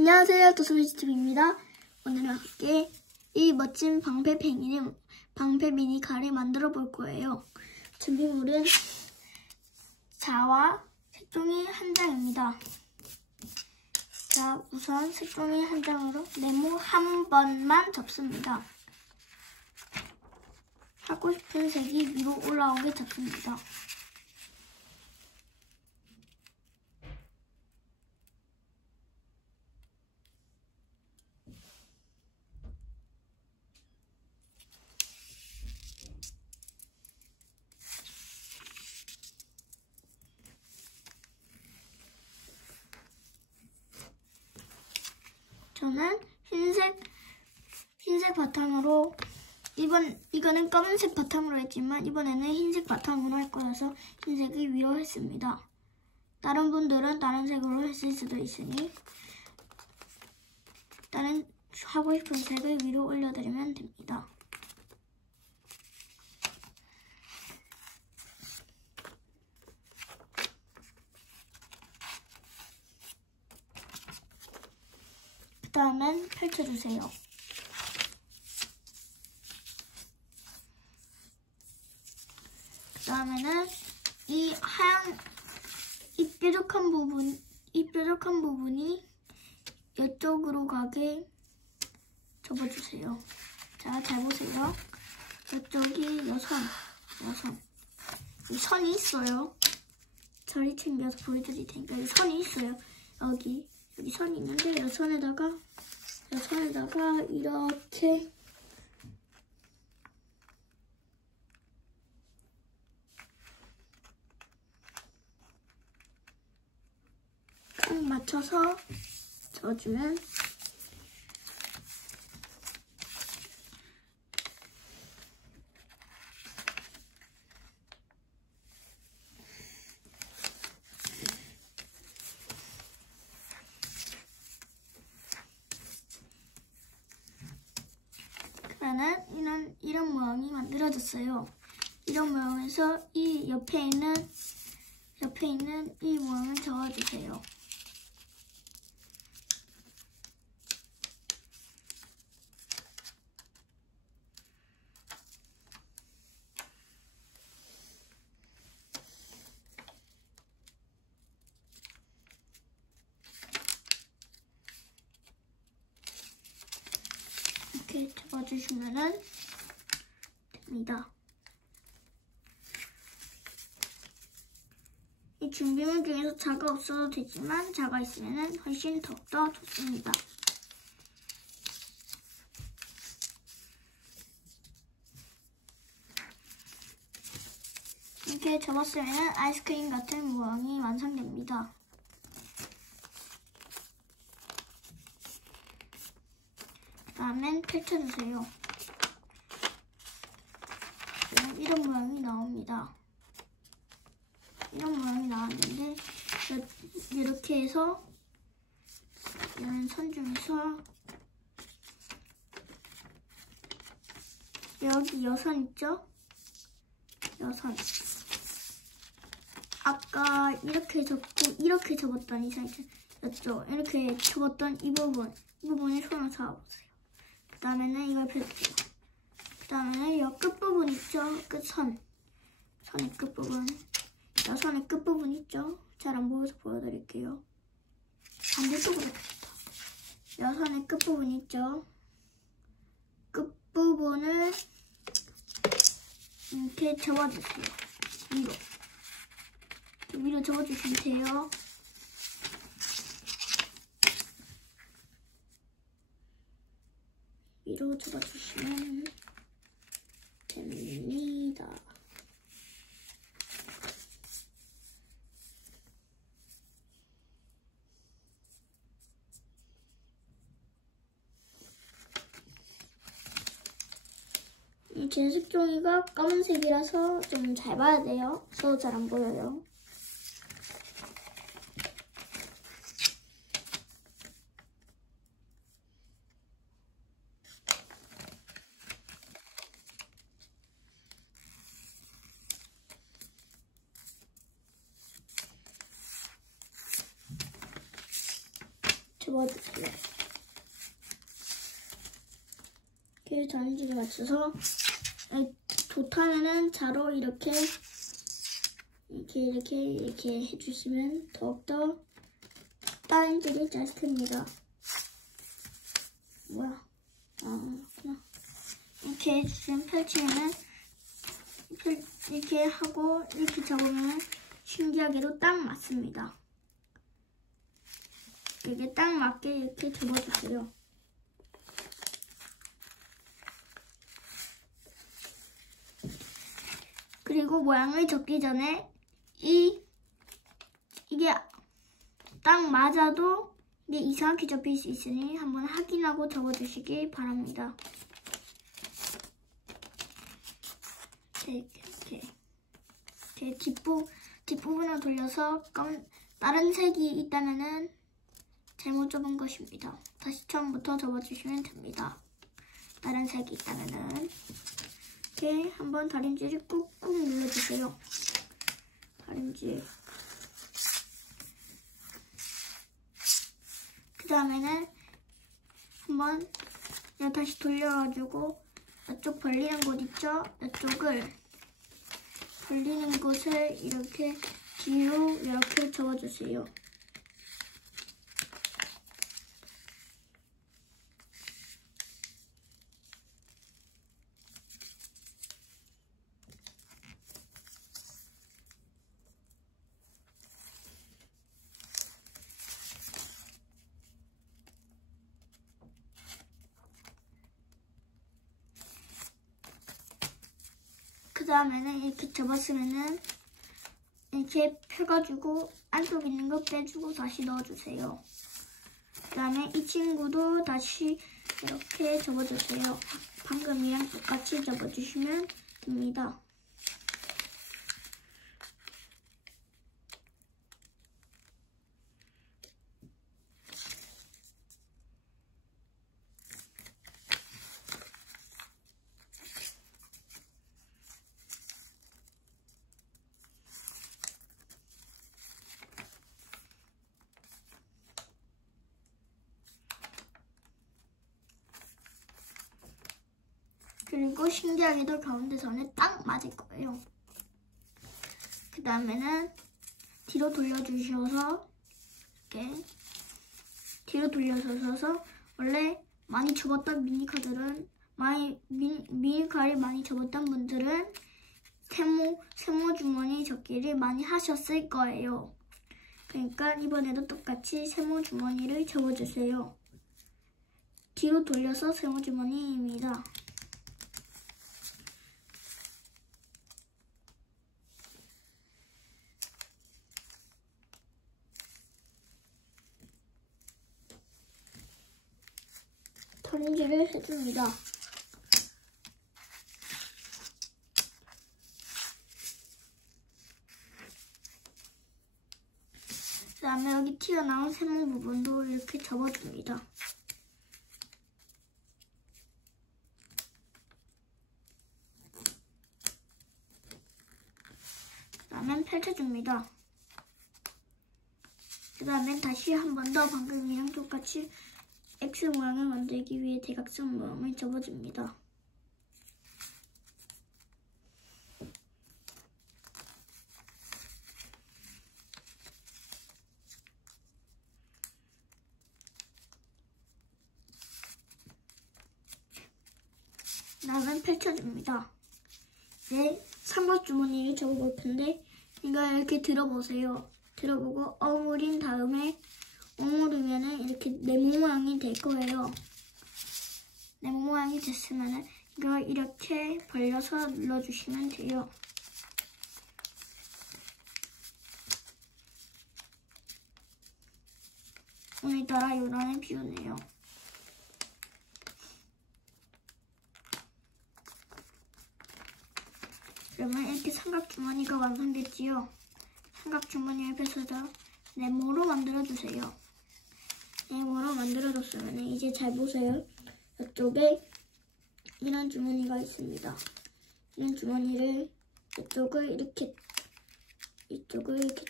안녕하세요, 도소미즈TV입니다. 오늘은 함께 이 멋진 방패 미니 칼을 만들어 볼 거예요. 준비물은 자와 색종이 한 장입니다. 자, 우선 색종이 한 장으로 네모 한 번만 접습니다. 하고 싶은 색이 위로 올라오게 접습니다. 저는 흰색 바탕으로 이거는 검은색 바탕으로 했지만 이번에는 흰색 바탕으로 할 거라서 흰색을 위로 했습니다. 다른 분들은 다른 색으로 했을 수도 있으니 다른 하고 싶은 색을 위로 올려드리면 됩니다. 그 다음엔 펼쳐주세요. 그 다음에는 이 뾰족한 부분이 이쪽으로 가게 접어주세요. 자, 잘 보세요. 이쪽이 여선. 이 선이 있어요. 저리 챙겨서 보여드릴 테니까 이 선이 있어요. 여기 선이 있는데 이 선에다가 이렇게 딱 맞춰서 접어주면 그러면 이런 모양이 만들어졌어요. 이런 모양에서 이 옆에 있는 이 모양을 적어주세요. 이렇게 접어주시면 됩니다. 이 준비물 중에서 자가 없어도 되지만 자가 있으면 훨씬 더욱더 좋습니다. 이렇게 접었으면 아이스크림 같은 모양이 완성됩니다. 다음엔 펼쳐주세요. 이런 모양이 나옵니다. 이런 모양이 나왔는데 이렇게 해서 이런 선 중에서 여기 여선 있죠? 여선. 아까 이렇게 접었던 이 사이즈였죠? 이렇게 접었던 이 부분에 손을 잡아보세요. 그 다음에는 이걸 펴줄게요. 그 다음에는 이 끝부분 있죠? 선의 끝부분. 여선의 끝부분 있죠? 잘 안 보여서 보여드릴게요. 반대쪽으로 펴줬다. 여선의 끝부분 있죠? 끝부분을 이렇게 접어주세요. 위로 접어주시면 돼요. 위로 접어주시면 됩니다. 제 색종이가 검은색이라서 좀 잘 봐야 돼요. 그래서 잘 안 보여요. 접어주세요. 이렇게 다림질을 맞춰서 좋다면은 자로 이렇게 해주시면 더욱더 다림질이 잘 됩니다. 뭐야? 그렇구나. 이렇게 해주시면 펼치면은 이렇게 하고 이렇게 잡으면 신기하게도 딱 맞습니다. 이게 딱 맞게 이렇게 접어주세요. 그리고 모양을 접기 전에 이게 딱 맞아도 이게 이상하게 접힐 수 있으니 한번 확인하고 접어주시기 바랍니다. 이렇게 뒷부분을 돌려서 다른 색이 있다면은 잘못 접은 것입니다. 다시 처음부터 접어주시면 됩니다. 다른 색이 있다면은 이렇게 한번 다림질을 꾹꾹 눌러주세요. 다림질. 그 다음에는 한번 다시 돌려가지고 이쪽 벌리는 곳 있죠? 이쪽을 벌리는 곳을 이렇게 뒤로 이렇게 접어주세요. 그 다음에는 이렇게 접었으면은 이렇게 펴가지고 안쪽 있는 거 빼주고 다시 넣어주세요. 그 다음에 이 친구도 다시 이렇게 접어주세요. 방금이랑 똑같이 접어주시면 됩니다. 그리고 신기하게도 가운데 선에 딱 맞을 거예요. 그 다음에는 뒤로 돌려주셔서 이렇게 뒤로 돌려주셔서 원래 많이 접었던 미니카들은 미니카를 많이 접었던 분들은 세모 주머니 접기를 많이 하셨을 거예요. 그러니까 이번에도 똑같이 세모 주머니를 접어주세요. 뒤로 돌려서 세모 주머니입니다. 다림질을 해줍니다. 그 다음에 여기 튀어나온 세모 부분도 이렇게 접어줍니다. 그 다음엔 펼쳐줍니다. 그 다음엔 다시 한 번 더 방금이랑 똑같이 X 모양을 만들기 위해 대각선 모양을 접어줍니다. 그다음엔 펼쳐줍니다. 이제 삼각주머니를 접어볼 텐데 이거 이렇게 들어보세요. 들어보고 어무린 다음에 오므리면은 이렇게 네모 모양이 될 거예요. 네모 모양이 됐으면은 이걸 이렇게 벌려서 눌러주시면 돼요. 오늘따라 요란해 비 오네요. 그러면 이렇게 삼각주머니가 완성됐지요. 삼각주머니를 펴서다 네모로 만들어주세요. 네모로 만들어줬으면 이제 잘 보세요. 이쪽에 이런 주머니가 있습니다. 이런 주머니를 이쪽을 이렇게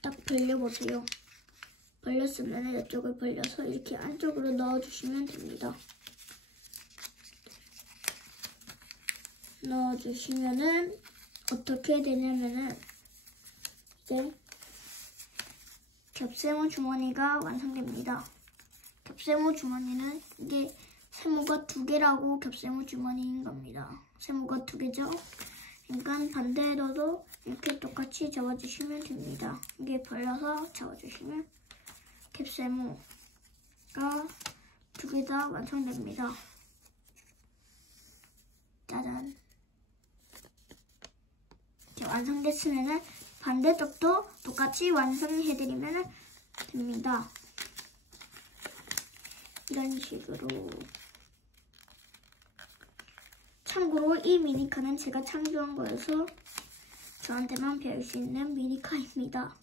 딱 벌려보세요. 벌렸으면 이쪽을 벌려서 이렇게 안쪽으로 넣어주시면 됩니다. 넣어주시면은 어떻게 되냐면은 이제 겹세모 주머니가 완성됩니다. 겹세모 주머니는 이게 세모가 2개라고 겹세모 주머니인 겁니다. 세모가 2개죠? 그러니까 반대로도 이렇게 똑같이 접어주시면 됩니다. 이게 벌려서 접어주시면 겹세모가 2개 다 완성됩니다. 짜잔. 이렇게 완성됐으면 반대쪽도 똑같이 완성해드리면 됩니다. 이런 식으로. 참고로 이 미니카는 제가 창조한 거여서 저한테만 배울 수 있는 미니카입니다.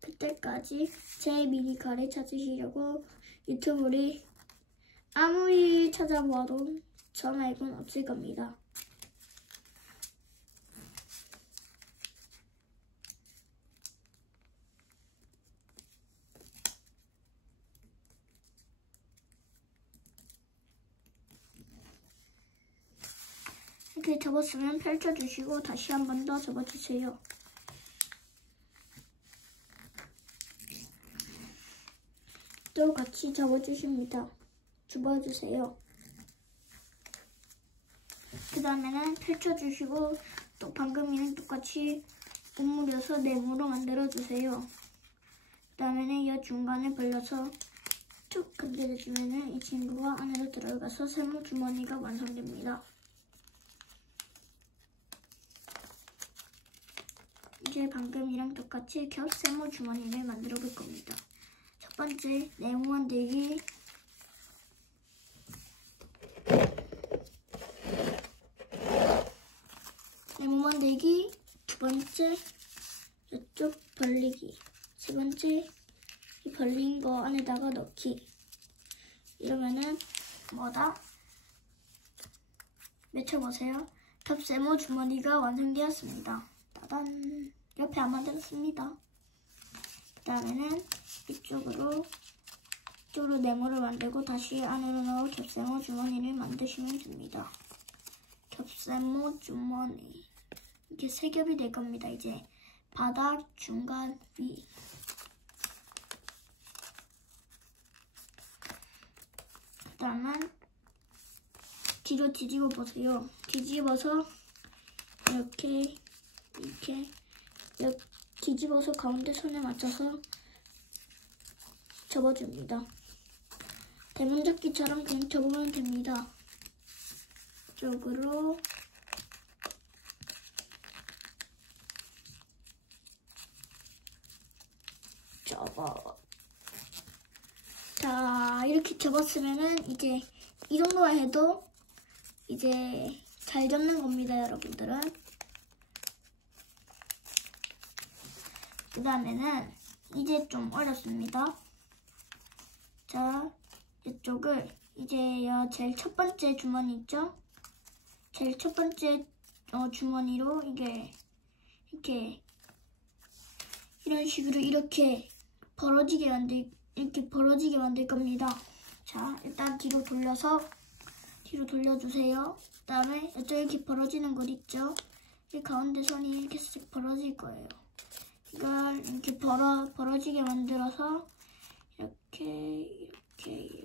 그때까지 제 미니카를 찾으시려고 유튜브를 아무리 찾아보아도 저 말고는 없을 겁니다. 이렇게 접었으면 펼쳐주시고 다시 한 번 더 접어주세요. 또 같이 접어주십니다. 접어주세요. 그 다음에는 펼쳐주시고 또 방금이랑 똑같이 오므려서 네모로 만들어주세요. 그 다음에는 이 중간에 벌려서 툭 건드려주면 이 친구가 안으로 들어가서 세모 주머니가 완성됩니다. 이제 방금이랑 똑같이 겹세모 주머니를 만들어 볼 겁니다. 첫 번째 네모 만들기. 네모 만들기. 두 번째 이쪽 벌리기. 세 번째 이 벌린 거 안에다가 넣기. 이러면은 뭐다? 외쳐보세요. 겹세모 주머니가 완성되었습니다. 따단! 옆에 안 만들었습니다. 그 다음에는 이쪽으로 네모를 만들고 다시 안으로 넣어 겹세모 주머니를 만드시면 됩니다. 겹세모 주머니. 이렇게 3겹이 될 겁니다. 이제 바닥, 중간, 위. 그 다음은 뒤로 뒤집어 보세요. 뒤집어서 이렇게 뒤집어서 가운데 손에 맞춰서 접어줍니다. 대문접기처럼 그냥 접으면 됩니다. 이쪽으로 접어. 자, 이렇게 접었으면은 이제 이 정도만 해도 이제 잘 접는 겁니다, 여러분들은. 그 다음에는 이제 좀 어렵습니다. 자, 이쪽을 이제 제일 첫 번째 주머니 있죠? 제일 첫 번째 주머니로 이게 이렇게 이런 식으로 이렇게 벌어지게 만들 겁니다. 자, 일단 뒤로 돌려주세요. 그 다음에 이쪽 이렇게 벌어지는 것 있죠? 이 가운데 선이 이렇게 쓱 벌어질 거예요. 이걸 이렇게 벌어지게 만들어서 이렇게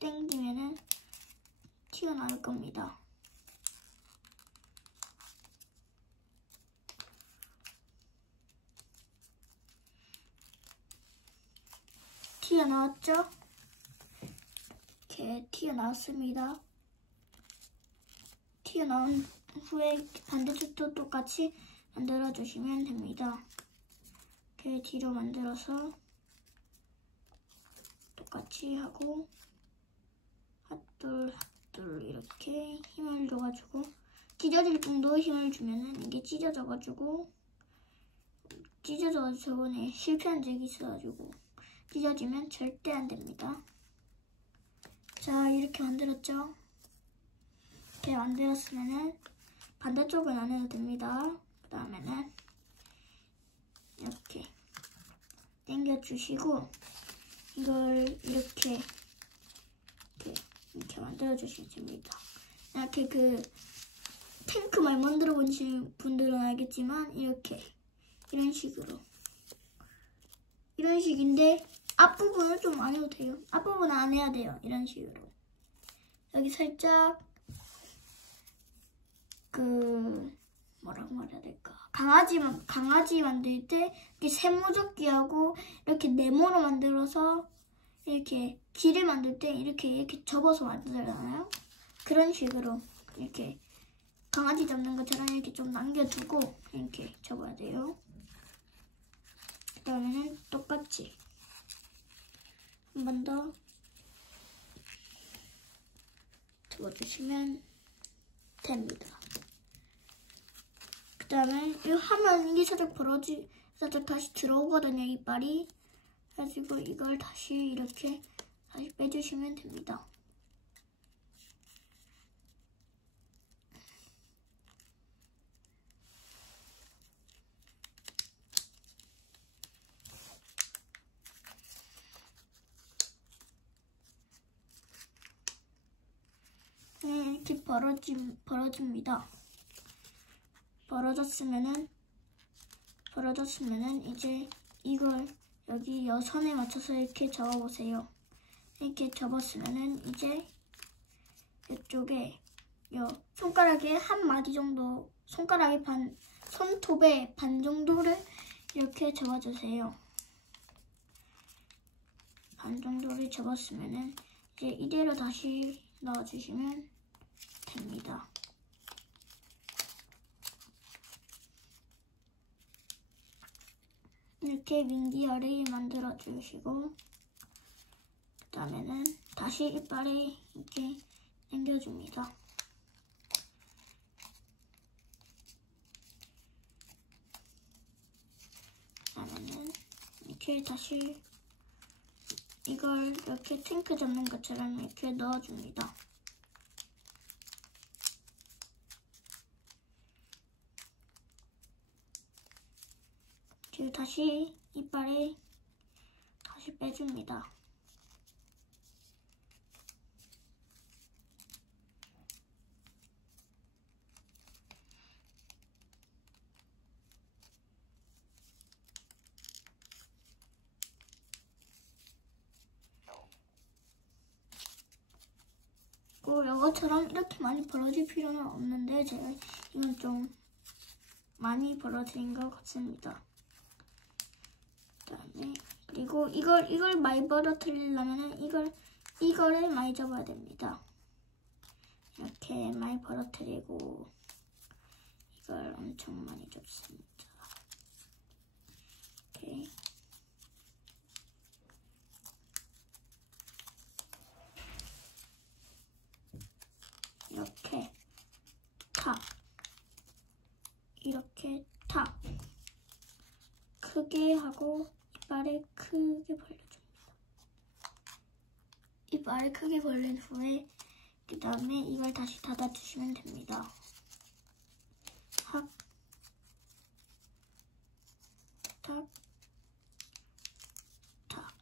당기면은 튀어나올 겁니다. 튀어나왔죠? 이렇게 튀어나왔습니다. 튀어나온 후에 반대쪽도 똑같이 만들어주시면 됩니다. 이렇게 뒤로 만들어서 똑같이 하고 핫둘 이렇게 힘을 줘가지고 찢어질 정도 힘을 주면은 이게 찢어져가지고 저번에 실패한 적이 있어가지고 찢어지면 절대 안 됩니다. 자, 이렇게 만들었죠? 이렇게 만들었으면은 반대쪽은 안 해도 됩니다. 그 다음에는 이렇게 당겨주시고 이걸 이렇게 만들어 주시면 됩니다. 이렇게 그 탱크 많이 만들어 보신 분들은 알겠지만 이런 식으로 이런 식인데 앞부분은 좀 안 해도 돼요. 앞부분은 안 해야 돼요. 이런 식으로 여기 살짝 뭐라고 말해야 될까? 강아지 만들 때 이렇게 세모접기하고 이렇게 네모로 만들어서 이렇게 귀를 만들 때 이렇게 접어서 만들잖아요. 그런 식으로 이렇게 강아지 잡는 것처럼 이렇게 좀 남겨두고 이렇게 접어야 돼요. 그 다음에는 똑같이 한 번 더 접어주시면 됩니다. 그 다음에 이거 하면 이게 살짝 다시 들어오거든요, 이빨이. 그래가지고 이걸 다시 빼주시면 됩니다. 이렇게 벌어집니다. 벌어졌으면은 이제 이걸 여기 여선에 맞춰서 이렇게 접어보세요. 이렇게 접었으면은 이제 이쪽에 손가락에 한 마디 정도, 손톱의 반 정도를 이렇게 접어주세요. 반 정도를 접었으면은 이제 이대로 다시 넣어주시면 됩니다. 이렇게 윙기어를 만들어 주시고 그 다음에는 다시 이빨에 이렇게 당겨줍니다. 그 다음에는 이렇게 다시 이걸 이렇게 탱크 잡는 것처럼 이렇게 넣어줍니다. 그리고 다시 이빨에 다시 빼줍니다. 이것처럼 이렇게 많이 벌어질 필요는 없는데 제가 이건 좀 많이 벌어진 것 같습니다. 그다음에 그리고 이걸 많이 벌어뜨리려면은 이거를 많이 접어야 됩니다. 이렇게 많이 벌어뜨리고 이걸 엄청 많이 접습니다. 이렇게. 이렇게 탁 크게 하고 이빨을 크게 벌려줍니다. 이빨을 크게 벌린 후에 그 다음에 이걸 다시 닫아주시면 됩니다. 탁, 탁, 탁.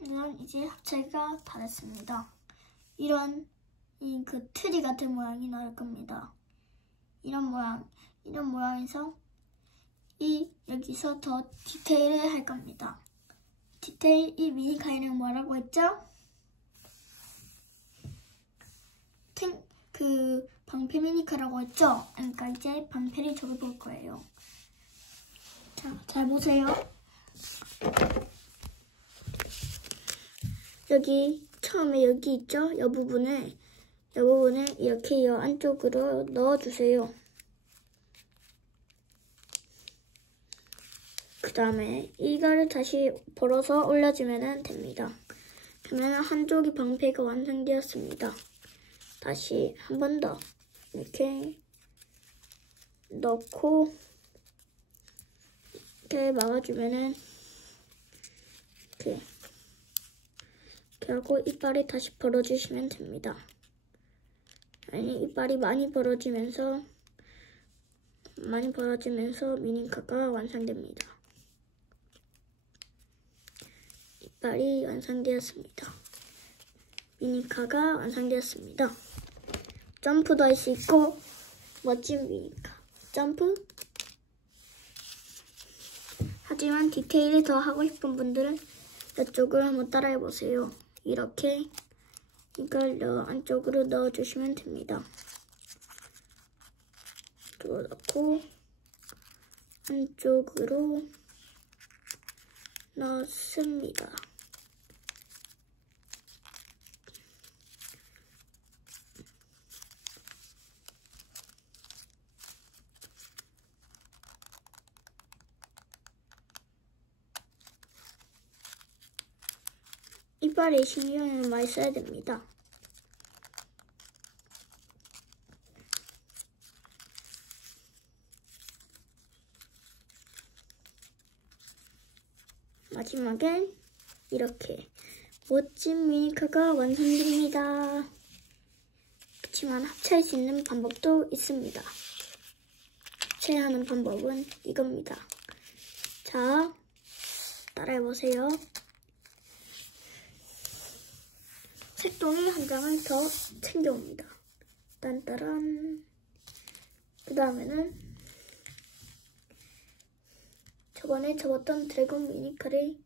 이건 이제 합체가 다 됐습니다. 이런 그 트리 같은 모양이 나올 겁니다. 이런 모양에서 여기서 더 디테일을 할 겁니다. 이 미니카이는 뭐라고 했죠? 그 방패 미니카라고 했죠? 그러니까 이제 방패를 접어볼 거예요. 자, 잘 보세요. 여기 처음에 여기 있죠? 이 부분을 이렇게 이 안쪽으로 넣어주세요. 그 다음에 이거를 다시 벌어서 올려주면 됩니다. 그러면 한쪽이 방패가 완성되었습니다. 다시 한 번 더 이렇게 넣고 이렇게 막아주면은 이렇게 하고 이빨이 다시 벌어주시면 됩니다. 아니, 이빨이 많이 벌어지면서 미니카가 완성됩니다. 이빨이 완성되었습니다. 미니카가 완성되었습니다. 점프도 할 수 있고 멋진 미니카. 점프. 하지만 디테일을 더 하고 싶은 분들은 이쪽을 한번 따라해 보세요. 이렇게 이걸 안쪽으로 넣어주시면 됩니다. 이쪽으로 넣고 안쪽으로 넣습니다. 이빨에 신경을 많이 써야 됩니다. 마지막엔 이렇게 멋진 미니카가 완성됩니다. 그렇지만 합체할 수 있는 방법도 있습니다. 합체하는 방법은 이겁니다. 자, 따라해보세요. 색종이 한 장을 더 챙겨옵니다. 딴따란. 그 다음에는 저번에 접었던 드래곤 미니카를